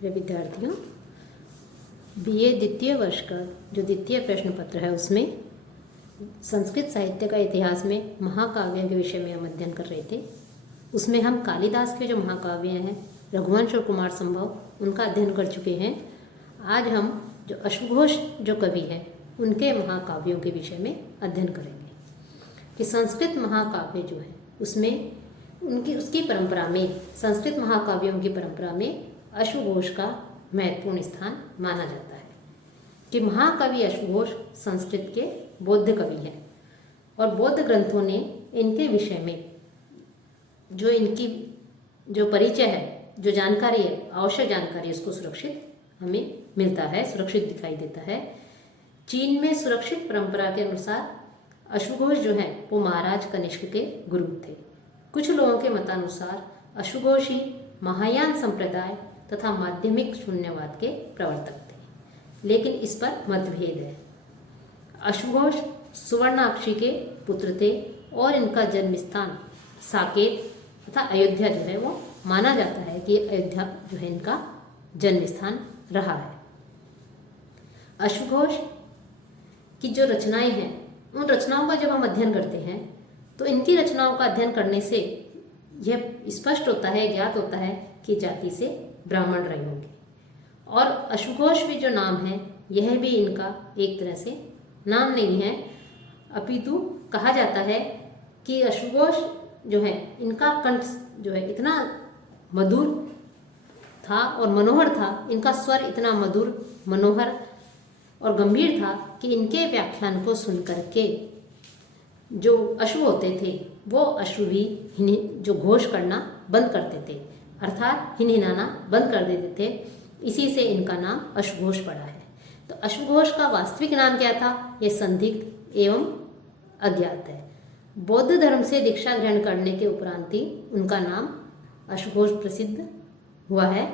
प्रिय विद्यार्थियों, बीए द्वितीय वर्ष का जो द्वितीय प्रश्न पत्र है उसमें संस्कृत साहित्य का इतिहास में महाकाव्यों के विषय में हम अध्ययन कर रहे थे। उसमें हम कालिदास के जो महाकाव्य हैं, रघुवंश और कुमार संभव, उनका अध्ययन कर चुके हैं। आज हम जो अश्वघोष जो कवि हैं उनके महाकाव्यों के विषय में अध्ययन करेंगे कि संस्कृत महाकाव्य जो है उसमें उसकी परंपरा में, संस्कृत महाकाव्यों की परंपरा में अश्वघोष का महत्वपूर्ण स्थान माना जाता है कि महाकवि अश्वघोष संस्कृत के बौद्ध कवि हैं और बौद्ध ग्रंथों ने इनके विषय में जो इनकी जो परिचय है, जो जानकारी है, आवश्यक जानकारी, उसको सुरक्षित हमें मिलता है, सुरक्षित दिखाई देता है। चीन में सुरक्षित परंपरा के अनुसार अश्वघोष जो है वो महाराज कनिष्क के गुरु थे। कुछ लोगों के मतानुसार अश्वघोष ही महायान संप्रदाय तथा माध्यमिक शून्यवाद के प्रवर्तक थे, लेकिन इस पर मतभेद है। अश्वघोष सुवर्णाक्षी के पुत्र थे और इनका जन्म स्थान साकेत तथा अयोध्या जो है वो माना जाता है कि अयोध्या जो है इनका जन्म स्थान रहा है। अश्वघोष की जो रचनाएं हैं, उन रचनाओं का जब हम अध्ययन करते हैं तो इनकी रचनाओं का अध्ययन करने से यह स्पष्ट होता है, ज्ञात होता है कि जाति से ब्राह्मण रहे होंगे। और अश्वघोष भी जो नाम है यह भी इनका एक तरह से नाम नहीं है, अपितु कहा जाता है कि अश्वघोष जो है इनका कंठ जो है इतना मधुर था और मनोहर था, इनका स्वर इतना मधुर, मनोहर और गंभीर था कि इनके व्याख्यान को सुनकर के जो अश्व होते थे वो अश्व भी जो घोष करना बंद करते थे, अर्थात हिनहिनाना बंद कर देते थे। इसी से इनका नाम अश्वघोष पड़ा है। तो अश्वघोष का वास्तविक नाम क्या था, यह संदिग्ध एवं अज्ञात है। बौद्ध धर्म से दीक्षा ग्रहण करने के उपरांत ही उनका नाम अश्वघोष प्रसिद्ध हुआ है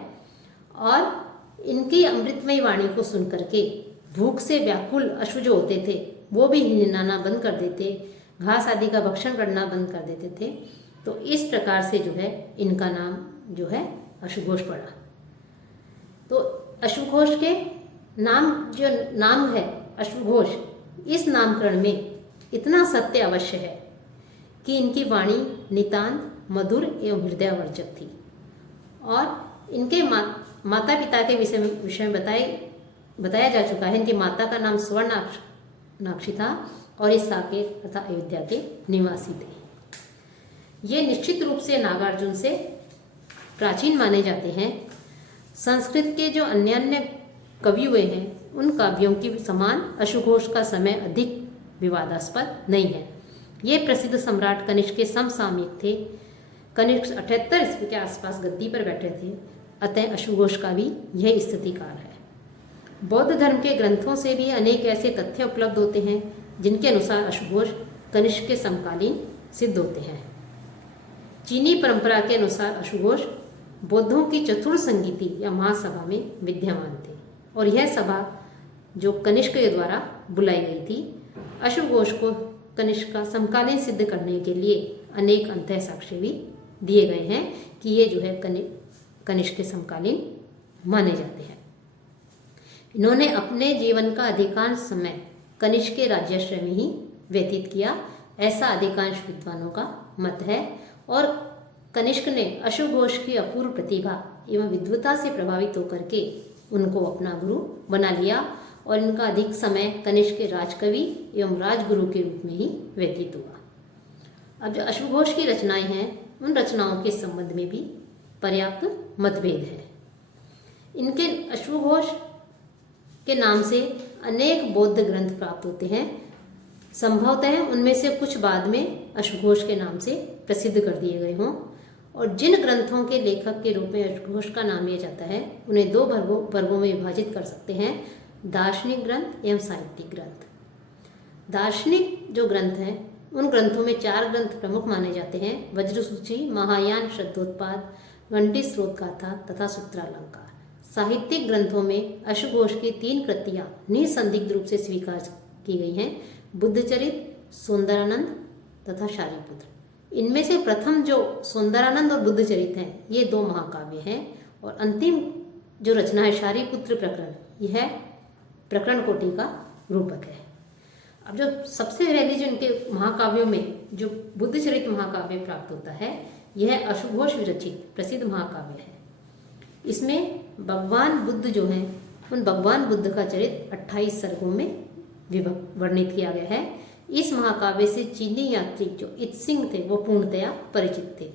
और इनकी अमृतमयी वाणी को सुनकर के भूख से व्याकुल अश्व जो होते थे वो भी हिनहिनाना बंद कर देते, घास आदि का भक्षण करना बंद कर देते थे। तो इस प्रकार से जो है इनका नाम जो है अश्वघोष पड़ा। तो अश्वघोष के नाम जो नाम है अश्वघोष, इस नामकरण में इतना सत्य अवश्य है कि इनकी वाणी नितांत मधुर एवं हृदयावर्जक थी और इनके माता पिता के विषय में बताया जा चुका है। इनकी माता का नाम सुवर्णाक्षी था और इस साकेत तथा अयोध्या के निवासी थे। ये निश्चित रूप से नागार्जुन से प्राचीन माने जाते हैं। संस्कृत के जो अन्य कवि हुए हैं उन काव्यों की समान अश्वघोष का समय अधिक विवादास्पद नहीं है। ये प्रसिद्ध सम्राट कनिष्क के समसामयिक थे। कनिष्क 78 ईस्वी के आसपास गद्दी पर बैठे थे, अतः अश्वघोष का भी यह स्थिति काल है। बौद्ध धर्म के ग्रंथों से भी अनेक ऐसे तथ्य उपलब्ध होते हैं जिनके अनुसार अश्वघोष कनिष्क के समकालीन सिद्ध होते हैं। चीनी परंपरा के अनुसार अश्वघोष बौद्धों की चतुर संगीति या महासभा में विद्यमान थे और यह सभा जो कनिष्क के द्वारा बुलाई गई थी। अश्वघोष को कनिष्क का समकालीन सिद्ध करने के लिए अनेक अंतः साक्ष्य भी दिए गए हैं कि ये जो है कनिष्क के समकालीन माने जाते हैं। इन्होंने अपने जीवन का अधिकांश समय कनिष्क के राज्याश्रय में ही व्यतीत किया, ऐसा अधिकांश विद्वानों का मत है। और कनिष्क ने अश्वघोष की अपूर्व प्रतिभा एवं विद्वता से प्रभावित होकर के उनको अपना गुरु बना लिया और इनका अधिक समय कनिष्क के राजकवि एवं राजगुरु के रूप में ही व्यतीत हुआ। अब जो अश्वघोष की रचनाएं हैं उन रचनाओं के संबंध में भी पर्याप्त मतभेद है। इनके अश्वघोष के नाम से अनेक बौद्ध ग्रंथ प्राप्त होते हैं। संभवतः उनमें से कुछ बाद में अश्वघोष के नाम से प्रसिद्ध कर दिए गए हों और जिन ग्रंथों के लेखक के रूप में अश्वघोष का नाम लिया जाता है उन्हें दो वर्गों में विभाजित कर सकते हैं, दार्शनिक ग्रंथ एवं साहित्यिक ग्रंथ। दार्शनिक जो ग्रंथ हैं उन ग्रंथों में 4 ग्रंथ प्रमुख माने जाते हैं: वज्रसूची, महायान, शब्दोत्पाद, गंडी स्रोत गाथा तथा सूत्रालंकार। साहित्यिक ग्रंथों में अश्वघोष की 3 कृतियां निसंदिग्ध रूप से स्वीकार की गई हैं: बुद्धचरित, सुंदरानंद तथा शारिपुत्र। इनमें से प्रथम जो सुंदरानंद और बुद्धचरित हैं ये 2 महाकाव्य हैं और अंतिम जो रचना है शारिपुत्र प्रकरण, यह प्रकरण कोटि का रूपक है। अब जो सबसे पहले जो इनके महाकाव्यों में जो बुद्ध चरित महाकाव्य प्राप्त होता है, यह अशुघोष विरचित प्रसिद्ध महाकाव्य है। इसमें भगवान बुद्ध जो हैं, उन भगवान बुद्ध का चरित्र 28 सर्गों में वर्णित किया गया है। इस महाकाव्य से चीनी यात्री जो इत्सिंग थे वो पूर्णतया परिचित थे।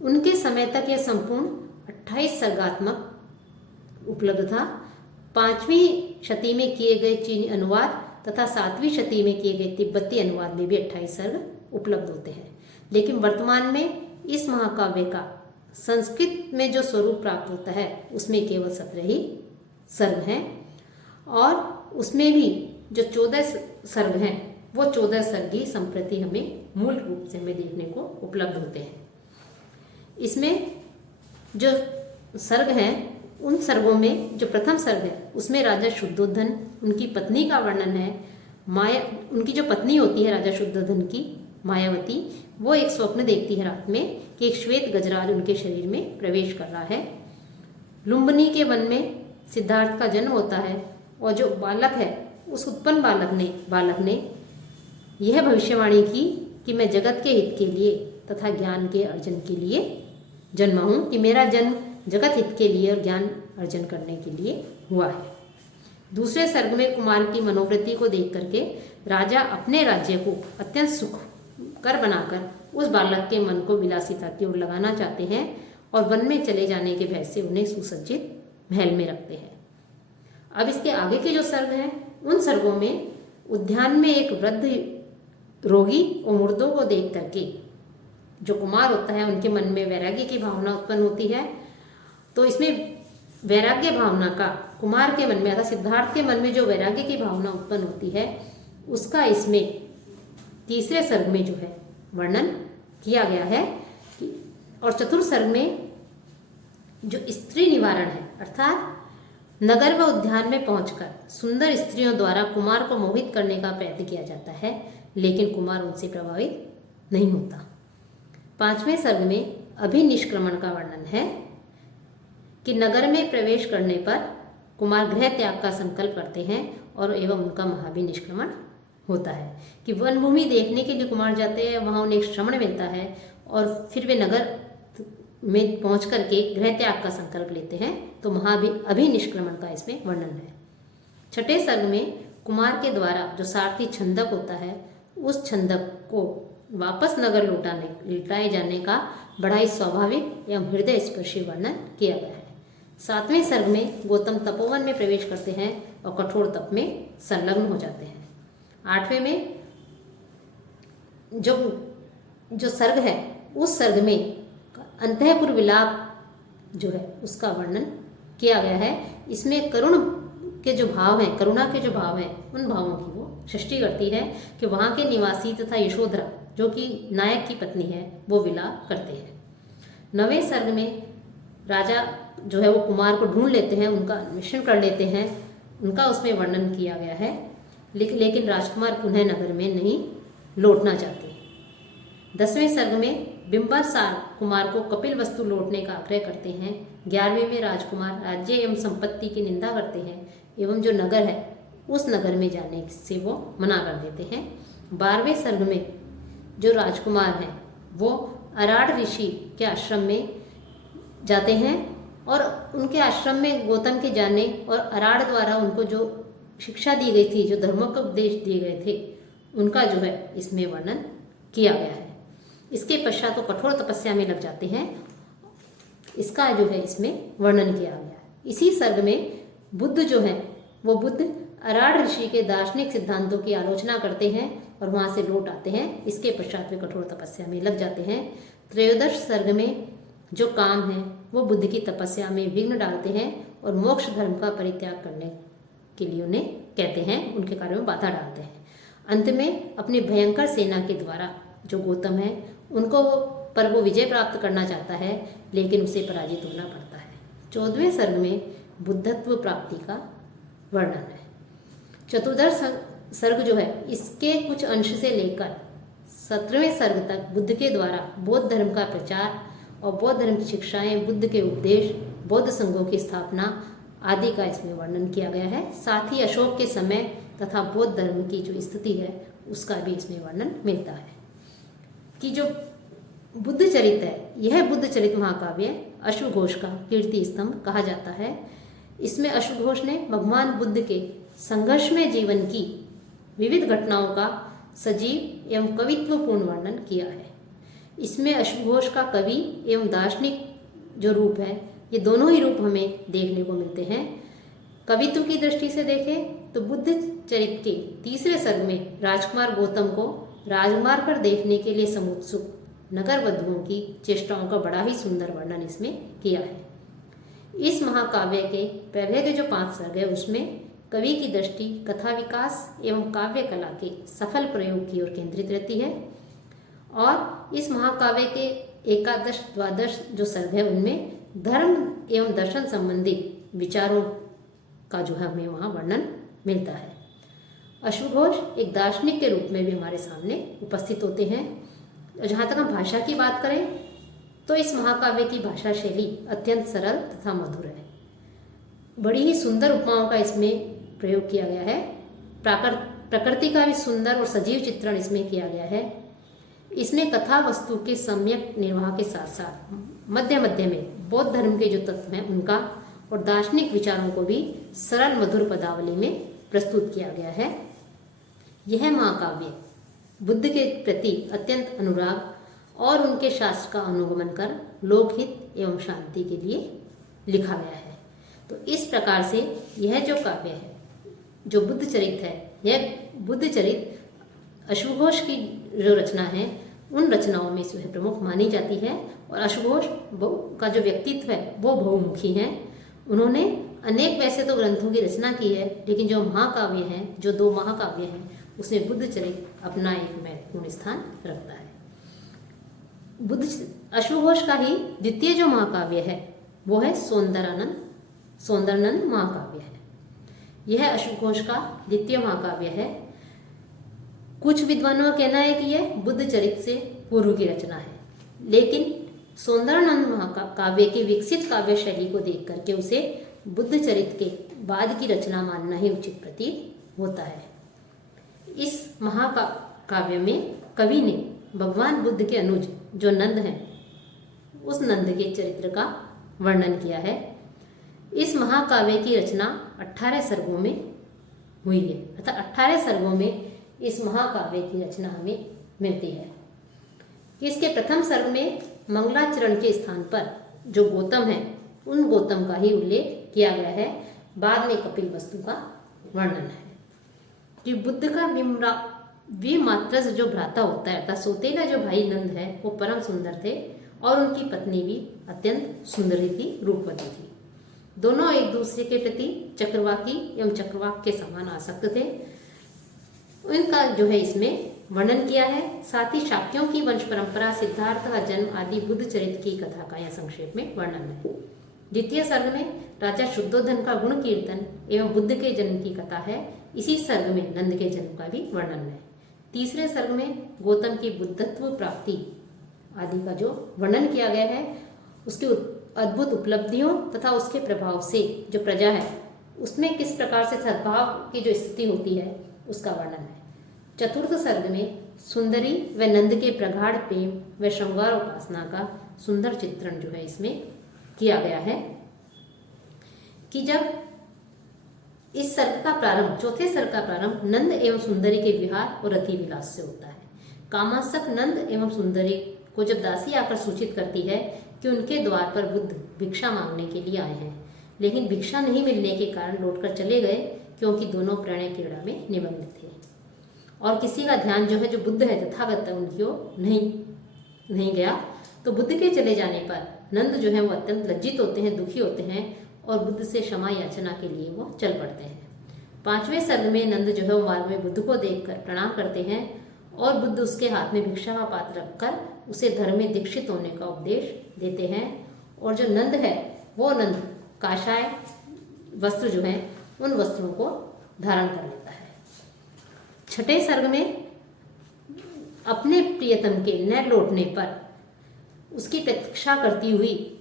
उनके समय तक यह संपूर्ण 28 सर्गात्मक उपलब्ध था। 5वीं शती में किए गए चीनी अनुवाद तथा 7वीं शती में किए गए तिब्बती अनुवाद में भी 28 सर्ग उपलब्ध होते हैं। लेकिन वर्तमान में इस महाकाव्य का संस्कृत में जो स्वरूप प्राप्त होता है उसमें केवल 17 ही सर्ग हैं, और उसमें भी जो 14 सर्ग हैं वो 14 सर्ग ही संप्रति हमें मूल रूप से हमें देखने को उपलब्ध होते हैं। इसमें जो सर्ग हैं, उन सर्गों में जो प्रथम सर्ग है उसमें राजा शुद्धोधन, उनकी पत्नी का वर्णन है। उनकी जो पत्नी होती है राजा शुद्धोधन की, मायावती, वो एक स्वप्न देखती है रात में कि एक श्वेत गजराज उनके शरीर में प्रवेश कर रहा है। लुम्बिनी के वन में सिद्धार्थ का जन्म होता है, और जो बालक है उस उत्पन्न बालक ने यह भविष्यवाणी की कि मैं जगत के हित के लिए तथा ज्ञान के अर्जन के लिए जन्मा हूँ, कि मेरा जन्म जगत हित के लिए और ज्ञान अर्जन करने के लिए हुआ है। दूसरे सर्ग में कुमार की मनोवृत्ति को देख करके राजा अपने राज्य को अत्यंत सुख कर बनाकर उस बालक के मन को विलासिता की ओर लगाना चाहते हैं, और वन में चले जाने के भय से उन्हें सुसज्जित महल में रखते हैं। अब इसके आगे के जो सर्ग हैं, उन सर्गों में उद्यान में एक वृद्ध रोगी और मुर्दों को देख करके जो कुमार होता है उनके मन में वैराग्य की भावना उत्पन्न होती है। तो इसमें वैराग्य भावना का कुमार के मन में अर्थात सिद्धार्थ के मन में जो वैराग्य की भावना उत्पन्न होती है उसका इसमें तीसरे सर्ग में जो है वर्णन किया गया है। और चतुर्थ सर्ग में जो स्त्री निवारण है, अर्थात नगर व उद्यान में पहुंचकर सुंदर स्त्रियों द्वारा कुमार को मोहित करने का प्रयत्न किया जाता है, लेकिन कुमार उनसे प्रभावित नहीं होता। 5वें सर्ग में अभिनिष्क्रमण का वर्णन है कि नगर में प्रवेश करने पर कुमार गृह त्याग का संकल्प करते हैं और एवं उनका महाभिनिष्क्रमण होता है। कि वन भूमि देखने के लिए कुमार जाते हैं, वहाँ उन्हें श्रवण मिलता है और फिर वे नगर में पहुंच करके गृह त्याग का संकल्प लेते हैं। तो अभिनिष्क्रमण का इसमें वर्णन है। 6ठे सर्ग में कुमार के द्वारा जो सारथी छंदक होता है, उस छंदक को वापस नगर लौटाए जाने का बड़ा ही स्वाभाविक एवं हृदय स्पर्शी वर्णन किया गया है। 7वें सर्ग में गौतम तपोवन में प्रवेश करते हैं और कठोर तप में संलग्न हो जाते हैं। 8वें में जो सर्ग है, उस सर्ग में अंतःपुर विलाप जो है उसका वर्णन किया गया है। इसमें करुणा के जो भाव हैं, उन भावों की वो सृष्टि करती है कि वहाँ के निवासी तथा यशोधरा जो कि नायक की पत्नी है वो विलाप करते हैं। 9वें सर्ग में राजा जो है वो कुमार को ढूंढ लेते हैं, उनका अन्वेषण कर लेते हैं, उनका उसमें वर्णन किया गया है। लेकिन राजकुमार पुनः नगर में नहीं लौटना चाहते। 10वें सर्ग में बिंबरसार कुमार को कपिल वस्तु लौटने का आग्रह करते हैं। 11वें में राजकुमार राज्य एवं संपत्ति की निंदा करते हैं एवं जो नगर है उस नगर में जाने से वो मना कर देते हैं। 12वें सर्ग में जो राजकुमार हैं वो अराड़ ऋषि के आश्रम में जाते हैं और उनके आश्रम में गौतम के जाने और अराड़ द्वारा उनको जो शिक्षा दी गई थी, जो धर्मोपदेश दिए गए थे, उनका जो है इसमें वर्णन किया गया है। इसके पश्चात तो कठोर तपस्या में लग जाते हैं, इसका जो है इसमें वर्णन किया गया है। इसी सर्ग में बुद्ध जो है वो बुद्ध अराड़ ऋषि के दार्शनिक सिद्धांतों की आलोचना करते हैं और वहां से लौट आते हैं। इसके पश्चात वे कठोर तपस्या में लग जाते हैं। 13 सर्ग में जो काम है वो बुद्ध की तपस्या में विघ्न डालते हैं और मोक्ष धर्म का परित्याग करने के लिए उन्हें कहते हैं, उनके कार्य में बाधा डालते हैं। अंत में अपनी भयंकर सेना के द्वारा जो गौतम है उनको वो विजय प्राप्त करना चाहता है, लेकिन उसे पराजित होना पड़ता है। 14वें सर्ग में बुद्धत्व प्राप्ति का वर्णन है। 14 सर्ग जो है इसके कुछ अंश से लेकर 17वें सर्ग तक बुद्ध के द्वारा बौद्ध धर्म का प्रचार और बौद्ध धर्म की शिक्षाएं, बुद्ध के उपदेश, बौद्ध संघों की स्थापना आदि का इसमें वर्णन किया गया है। साथ ही अशोक के समय तथा बौद्ध धर्म की जो स्थिति है उसका भी इसमें वर्णन मिलता है। कि जो बुद्ध चरित है, यह बुद्ध चरित महाकाव्य अश्वघोष का कीर्ति स्तंभ कहा जाता है। इसमें अश्वघोष ने भगवान बुद्ध के संघर्षमय जीवन की विविध घटनाओं का सजीव एवं कवित्वपूर्ण वर्णन किया है। इसमें अश्वघोष का कवि एवं दार्शनिक जो रूप है, ये दोनों ही रूप हमें देखने को मिलते हैं। कवित्व की दृष्टि से देखें तो बुद्ध चरित के तीसरे सर्ग में राजकुमार गौतम को राजकुमार पर देखने के लिए समुत्सुक नगर वधुओं की चेष्टाओं का बड़ा ही सुंदर वर्णन इसमें किया है। इस महाकाव्य के पहले के जो 5 सर्ग है उसमें कवि की दृष्टि कथा विकास एवं काव्य कला के सफल प्रयोग की ओर केंद्रित रहती है। और इस महाकाव्य के एकादश द्वादश जो सर्ग है उनमें धर्म एवं दर्शन संबंधी विचारों का जो है हमें वहाँ वर्णन मिलता है। अश्वघोष एक दार्शनिक के रूप में भी हमारे सामने उपस्थित होते हैं। जहाँ तक हम भाषा की बात करें तो इस महाकाव्य की भाषा शैली अत्यंत सरल तथा मधुर है। बड़ी ही सुंदर उपमाओं का इसमें प्रयोग किया गया है। प्रकृति का भी सुंदर और सजीव चित्रण इसमें किया गया है। इसमें कथा वस्तु के सम्यक निर्वाह के साथ साथ मध्य मध्य में बौद्ध धर्म के जो तत्व हैं उनका और दार्शनिक विचारों को भी सरल मधुर पदावली में प्रस्तुत किया गया है। यह महाकाव्य बुद्ध के प्रति अत्यंत अनुराग और उनके शास्त्र का अनुगमन कर लोकहित एवं शांति के लिए लिखा गया है। तो इस प्रकार से यह जो काव्य है, जो बुद्ध चरित है, यह बुद्ध चरित अश्वघोष की जो रचना है उन रचनाओं में से प्रमुख मानी जाती है। और अश्वघोष का जो व्यक्तित्व है वो बहुमुखी है। उन्होंने अनेक वैसे तो ग्रंथों की रचना की है, लेकिन जो महाकाव्य हैं, जो 2 महाकाव्य हैं, उसमें बुद्ध चरित अपना एक महत्वपूर्ण स्थान रखता है। अश्वघोष का ही द्वितीय जो महाकाव्य है वो है सौंदरानंद महाकाव्य है। यह अश्वघोष का द्वितीय महाकाव्य है। कुछ विद्वानों का कहना है कि यह बुद्ध चरित से पूर्व की रचना है, लेकिन सौंदरानंद महाकाव्य की विकसित काव्य शैली को देख करके उसे बुद्ध चरित के बाद की रचना मानना ही उचित प्रतीत होता है। इस महाकाव्य में कवि ने भगवान बुद्ध के अनुज जो नंद हैं उस नंद के चरित्र का वर्णन किया है। इस महाकाव्य की रचना 18 सर्गों में हुई है, अर्थात 18 सर्गों में इस महाकाव्य की रचना हमें मिलती है। इसके प्रथम सर्ग में मंगलाचरण के स्थान पर जो गौतम है उन गौतम का ही उल्लेख किया गया है। बाद में कपिल वस्तु का वर्णन है कि बुद्ध का विमात्रस जो भ्राता होता है, अर्थात सौतेला जो भाई नंद है वो परम सुंदर थे और उनकी पत्नी भी अत्यंत सुंदरी थी, रूपवती थी। दोनों एक दूसरे के प्रति चक्रवाकी एवं चक्रवाक के समान आसक्त थे। उनका जो है इसमें वर्णन किया है। साथ ही शाक्यों की वंश परंपरा, सिद्धार्थ का जन्म आदि बुद्ध चरित्र की कथा का यह संक्षेप में वर्णन है। द्वितीय सर्ग में राजा शुद्धोधन का गुण कीर्तन एवं बुद्ध के जन्म की कथा है। इसी सर्ग में नंद के जन्म का भी वर्णन है। तीसरे सर्ग में गौतम की बुद्धत्व प्राप्ति आदि का जो वर्णन किया गया है, उसकी अद्भुत उपलब्धियों तथा उसके प्रभाव से जो प्रजा है उसमें किस प्रकार से सद्भाव की जो स्थिति होती है उसका वर्णन है। चतुर्थ सर्ग में सुंदरी व नंद के प्रगाढ़ प्रेम व श्रृंगार उपासना का सुंदर चित्रण जो है इसमें किया गया है। कि जब इस सर्ग का प्रारंभ, चौथे सर्ग का प्रारंभ नंद एवं सुंदरी के विहार और रति विलास से होता है। कामासक नंद एवं सुंदरी को जब दासी आकर सूचित करती है कि उनके द्वार पर बुद्ध भिक्षा मांगने के लिए आए हैं, लेकिन भिक्षा नहीं मिलने के कारण लौटकर चले गए क्योंकि दोनों प्रणय क्रीड़ा में निमग्न थे और किसी का ध्यान जो है, जो बुद्ध है तथागत उनकी ओर नहीं गया। तो बुद्ध के चले जाने पर नंद जो है वो अत्यंत लज्जित होते हैं, दुखी होते हैं और बुद्ध से क्षमा याचना के लिए वो चल पड़ते हैं। पांचवें सर्ग में नंद जो है वो मार्ग में बुद्ध को देखकर प्रणाम करते हैं और बुद्ध उसके हाथ में भिक्षा का पात्र रखकर उसे धर्म में दीक्षित होने का उपदेश देते हैं। और जो नंद है वो नंद काषाय वस्त्र जो है उन वस्त्रों को धारण कर लेता है। छठे सर्ग में अपने प्रियतम के न लौटने पर उसकी प्रतीक्षा करती हुई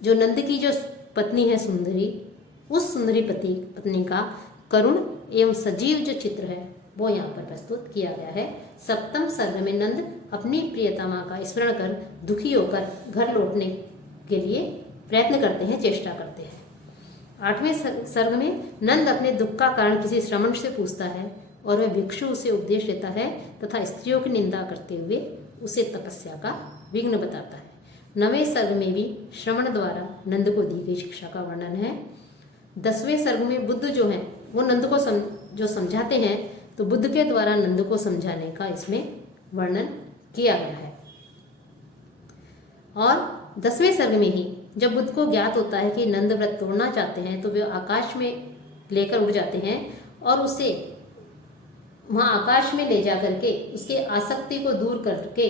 जो नंद की जो पत्नी है सुंदरी, उस सुंदरी पत्नी का करुण एवं सजीव जो चित्र है वो यहाँ पर प्रस्तुत किया गया है। सप्तम सर्ग में नंद अपनी प्रियतमा का स्मरण कर दुखी होकर घर लौटने के लिए प्रयत्न करते हैं, चेष्टा करते हैं। आठवें सर्ग में नंद अपने दुख का कारण किसी श्रमण से पूछता है और वह भिक्षु उसे उपदेश देता है तथा स्त्रियों की निंदा करते हुए उसे तपस्या का विघ्न बताता है। नवें सर्ग में भी श्रवण द्वारा नंद को दी गई शिक्षा का वर्णन है। 10वें सर्ग में बुद्ध जो हैं वो नंद को जो समझाते हैं, तो बुद्ध के द्वारा नंद को समझाने का इसमें वर्णन किया गया है। और 10वें सर्ग में ही जब बुद्ध को ज्ञात होता है कि नंद व्रत तोड़ना चाहते हैं, तो वे आकाश में लेकर उड़ जाते हैं और उसे वहाँ आकाश में ले जा करके उसके आसक्ति को दूर करके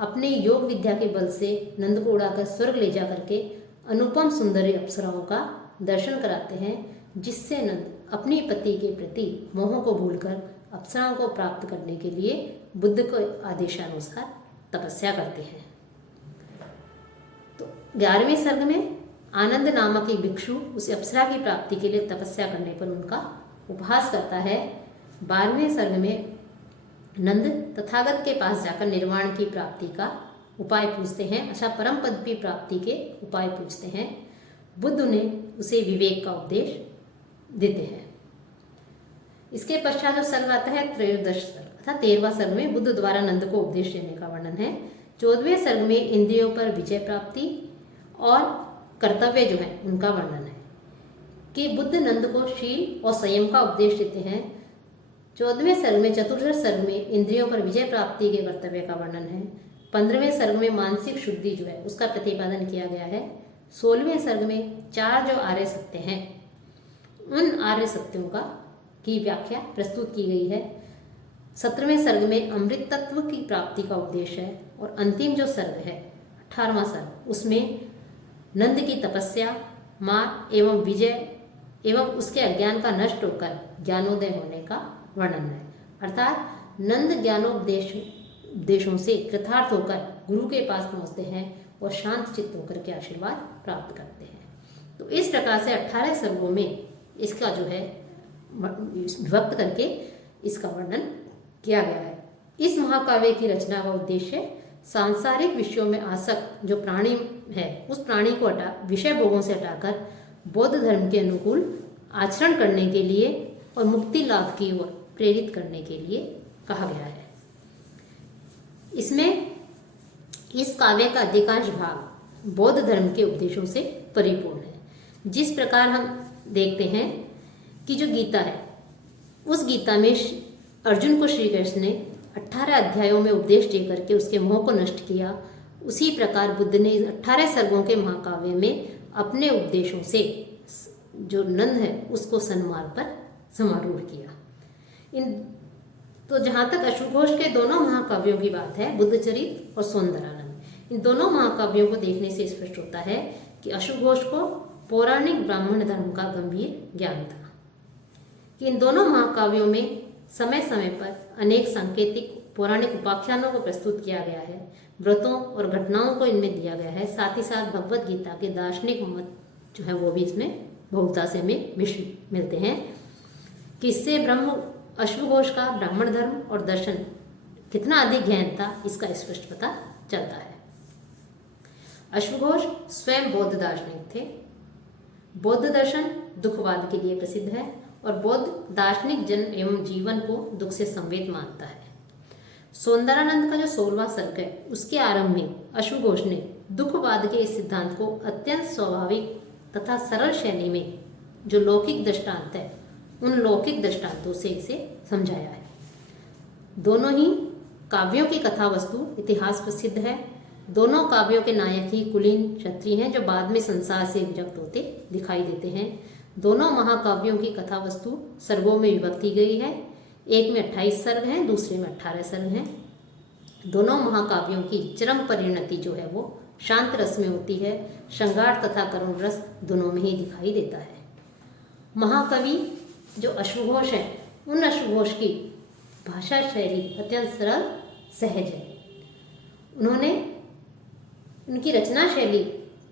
अपने योग विद्या के बल से नंद को उड़ाकर स्वर्ग ले जा करके अनुपम सुंदरी अप्सराओं का दर्शन कराते हैं, जिससे नंद अपनी पति के प्रति मोह को भूलकर अप्सराओं को प्राप्त करने के लिए बुद्ध के आदेशानुसार तपस्या करते हैं। तो 11वें सर्ग में आनंद नामक एक भिक्षु उस अप्सरा की प्राप्ति के लिए तपस्या करने पर उनका उपहास करता है। 12वें सर्ग में नंद तथागत के पास जाकर निर्वाण की प्राप्ति का उपाय पूछते हैं, अच्छा परम पद की प्राप्ति के उपाय पूछते हैं। बुद्ध ने उसे विवेक का उपदेश देते हैं। इसके पश्चात जो सर्ग आता है त्रयोदश सर्ग अर्थात 13वां सर्ग में बुद्ध द्वारा नंद को उपदेश देने का वर्णन है। 14वें सर्ग में इंद्रियों पर विजय प्राप्ति और कर्तव्य जो है उनका वर्णन है कि बुद्ध नंद को शील और संयम का उपदेश देते हैं। 14वें सर्ग में चतुर्दश सर्ग में इंद्रियों पर विजय प्राप्ति के कर्तव्य का वर्णन है। 15वें सर्ग में मानसिक शुद्धि जो है उसका प्रतिपादन किया गया है। 16वें सर्ग में 4 जो आर्य सत्य हैं उन आर्य सत्यों की व्याख्या प्रस्तुत की गई है। 17वें सर्ग में अमृत तत्व की प्राप्ति का उपदेश है और अंतिम जो सर्ग है 18वां सर्ग उसमें नंद की तपस्या, मार्ग एवं विजय एवं उसके अज्ञान का नष्ट होकर ज्ञानोदय होने का वर्णन है। अर्थात नंद ज्ञानोपदेशों से कृतार्थ होकर गुरु के पास पहुंचते हैं और शांत चित्त होकर के आशीर्वाद प्राप्त करते हैं। तो इस प्रकार से 18 सर्गों में इसका जो है विभक्त करके इसका वर्णन किया गया है। इस महाकाव्य की रचना का उद्देश्य सांसारिक विषयों में आसक्त जो प्राणी है उस प्राणी को विषय भोगों से हटाकर बौद्ध धर्म के अनुकूल आचरण करने के लिए और मुक्ति लाभ की ओर प्रेरित करने के लिए कहा गया है। इसमें इस काव्य का अधिकांश भाग बौद्ध धर्म के उपदेशों से परिपूर्ण है। जिस प्रकार हम देखते हैं कि जो गीता है उस गीता में अर्जुन को श्री कृष्ण ने 18 अध्यायों में उपदेश दे करके उसके मोह को नष्ट किया, उसी प्रकार बुद्ध ने 18 सर्गों के महाकाव्य में अपने उपदेशों से जो नंद है उसको सन्मार्ग पर समारूढ़ किया। तो जहाँ तक अश्वघोष के दोनों महाकाव्यों की बात है, बुद्धचरित और सौंदरानंद, इन दोनों महाकाव्यों को देखने से स्पष्ट होता है कि अश्वघोष को पौराणिक ब्राह्मण धर्म का गंभीर ज्ञान था कि इन दोनों महाकाव्यों में समय समय पर अनेक सांकेतिक पौराणिक उपाख्यानों को प्रस्तुत किया गया है, व्रतों और घटनाओं को इनमें दिया गया है। साथ ही साथ भगवत गीता के दार्शनिक मत जो है वो भी इसमें बहुलता से में मिलते हैं कि इससे अश्वघोष का ब्राह्मण धर्म और दर्शन कितना अधिक गहन था इसका स्पष्ट पता चलता है। अश्वघोष स्वयं बौद्ध दार्शनिक थे। बौद्ध दर्शन दुखवाद के लिए प्रसिद्ध है और बौद्ध दार्शनिक जन्म एवं जीवन को दुख से संवेद मानता है। सौंदरानंद का जो 16वां सर्ग है उसके आरंभ में अश्वघोष ने दुखवाद के इस सिद्धांत को अत्यंत स्वाभाविक तथा सरल शैली में जो लौकिक दृष्टांत है उन लौकिक दृष्टांतों से इसे समझाया है। दोनों ही काव्यों की कथा वस्तु इतिहास प्रसिद्ध है। दोनों काव्यों के नायक ही कुलीन क्षत्रिय हैं जो बाद में संसार से विरक्त होते दिखाई देते हैं। दोनों महाकाव्यों की कथा वस्तु सर्गों में विभक्त की गई है। एक में 28 सर्ग हैं, दूसरे में 18 सर्ग हैं। दोनों महाकाव्यों की चरम परिणति जो है वो शांत रस में होती है। श्रृंगार तथा करुण रस दोनों में ही दिखाई देता है। महाकवि जो अश्वघोष है उन अश्वघोष की भाषा शैली अत्यंत सरल सहज है। उन्होंने उनकी रचना शैली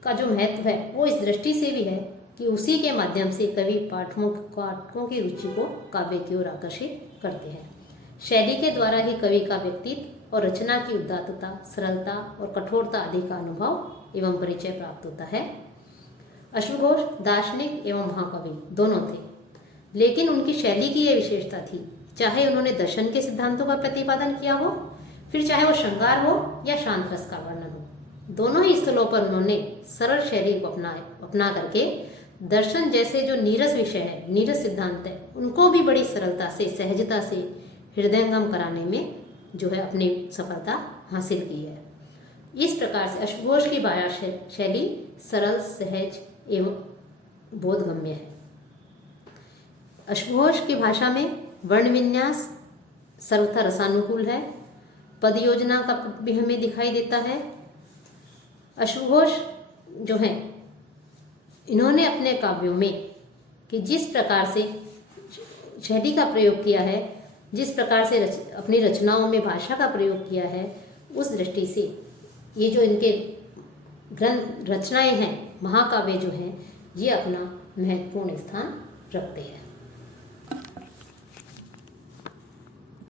का जो महत्व है वो इस दृष्टि से भी है कि उसी के माध्यम से कवि पाठकों की रुचि को काव्य की ओर आकर्षित करते हैं। शैली के द्वारा ही कवि का व्यक्तित्व और रचना की उदात्तता, सरलता और कठोरता आदि का अनुभव एवं परिचय प्राप्त होता है। अश्वघोष दार्शनिक एवं महाकवि दोनों थे, लेकिन उनकी शैली की यह विशेषता थी, चाहे उन्होंने दर्शन के सिद्धांतों का प्रतिपादन किया हो, फिर चाहे वो श्रृंगार हो या शांत रस का वर्णन हो, दोनों ही स्थलों पर उन्होंने सरल शैली को अपना करके दर्शन जैसे जो नीरस विषय है, नीरस सिद्धांत है, उनको भी बड़ी सरलता से, सहजता से हृदयंगम कराने में जो है अपनी सफलता हासिल की है। इस प्रकार से अश्वघोष की भाषा शैली सरल, सहज एवं बोधगम्य है। अश्वघोष की भाषा में वर्ण विन्यास सर्वथा रसानुकूल है, पद योजना का भी हमें दिखाई देता है। अश्वघोष जो है, इन्होंने अपने काव्यों में कि जिस प्रकार से शैली का प्रयोग किया है, जिस प्रकार से अपनी रचनाओं में भाषा का प्रयोग किया है, उस दृष्टि से ये जो इनके ग्रंथ रचनाएं हैं, महाकाव्य जो हैं, ये अपना महत्वपूर्ण स्थान रखते हैं।